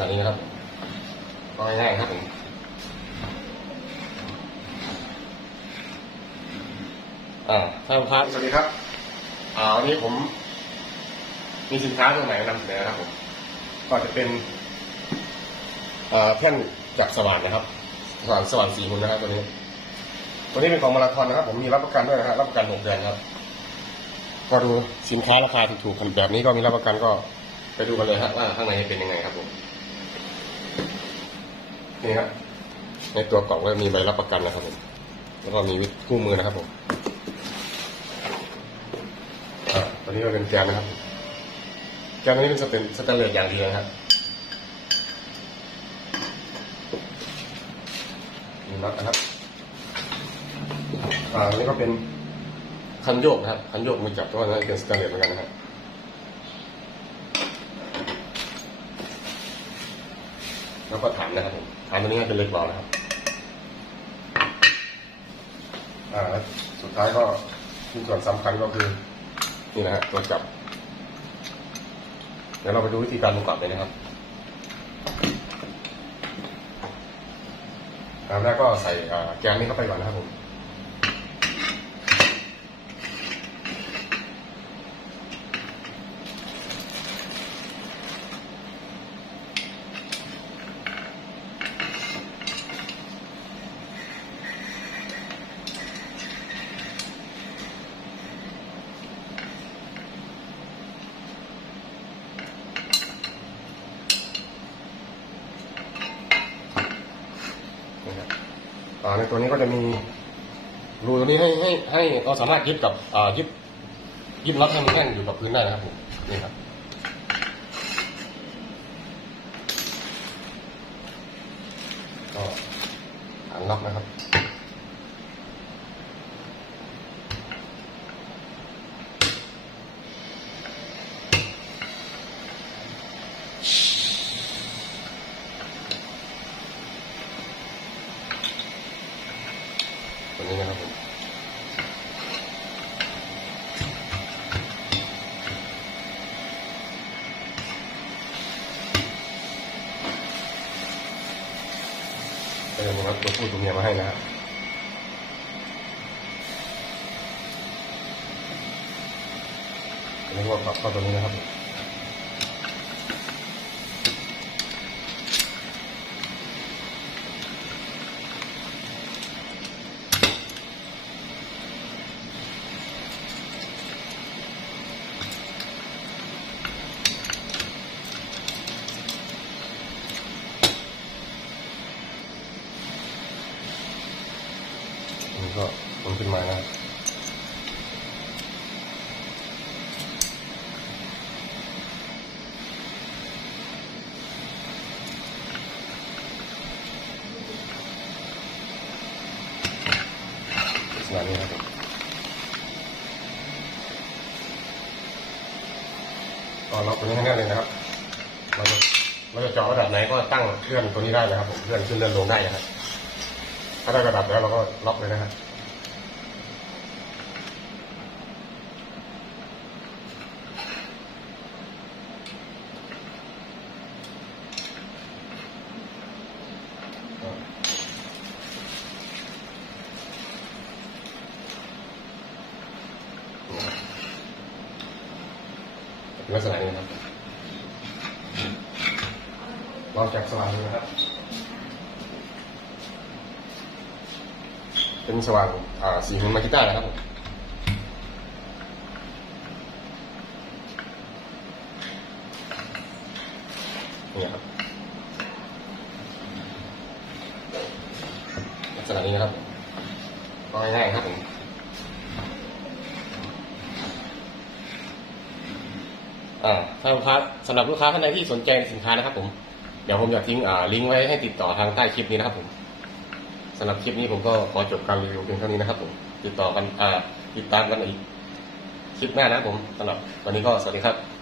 ณะนี้นะครับก็ง่ายๆครับผมอ่าถ้าลูกค้าสวัสดีครับ อ่าวันนี้ผม มีสินค้าตัวใหม่มานำเสนอครับผม ก็จะเป็นเอ่อแท่นจับสว่านนะครับ สว่านสว่านสีหุ่นนะครับตัวนี้ ตัวนี้เป็นของมาราธอนนะครับ ผมมีรับประกันด้วยนะครับรับประกันหกเดือนครับ ก็ดูสินค้าราคาถูกๆกันแบบนี้ก็มีรับประกันก็ไปดูกันเลยครับว่าข้างในเป็นยังไงครับผม นี่ครับในตัวกล่องก็มีใบรับประกันนะครับผมแล้วก็มีวิคู่มือนะครับผมอ่าตัวนี้ก็เป็นแกนนะครับแกนตัวนี้เป็นสเตนสแตนเลสอย่างดีนะครับมีน็อตนะครับอ่านี้ก็เป็นคันโยกนะครับคันโยกมือจับตัวนั้นเป็นสแตนเลสเหมือนกันนะครับแล้วก็ฐานนะครับผม ฐานตัวนี้เป็นเล็กบอลนะครับ อ่าสุดท้ายก็ที่ส่วนสำคัญก็คือ นี่นะฮะตัวจับ เดี๋ยวเราไปดูวิธีการประกอบเลยนะครับอันแรกก็ใส่แกงนี้เข้าไปก่อนนะครับผมาในตัวนี้ก็จะมีรูตัวนี้ให้ให้ให้เราสามารถยึดกับอ่ายึดยึดล็อกให้มันแน่นอยู่กับพื้นได้นะครับผมนี่ครับก็ฐานล็อกนะครับ ตัวนี้นะครับผมก็จะมีรับตัวผู้ตัวเมียมาให้นะครับอันนี้ก็ปรับเข้าตัวนี้นะครับ ก็มันขึ้นมานะครับลักษณะนี้นะครับก็ล็อกตัวนี้ให้แน่นเลยนะครับเราจะเราจะจาะระดับไหนก็ตั้งเคลื่อนตัวนี้ได้นะครับผมเคลื่อนขึ้นเลื่อนลงได้นะครับ ถ้าได้ระดับแล้วเราก็ล็อกเลยนะครับ ลักษณะนี้นะครับลองจากสว่างดูนะครับ เป็นสว่างสีหุ่นมากิต้านะครับผมนี่ครับลักษณะนี้นะครับก็ง่ายๆครับผม อ่าถ้าลูกค้าสำหรับลูกค้าท่านใดที่สนใจสินค้านะครับ ผม เดี๋ยวผมจะทิ้งอ่าลิงก์ไว้ให้ติดต่อทางใต้คลิปนี้นะครับ ผมสำหรับคลิปนี้ผมก็ขอจบการรีวิวเพียงเท่านี้นะครับ ผม ติดต่อกันอ่าติดตามกันอีกคลิปหน้านะครับผมสำหรับวันนี้ก็สวัสดีครับ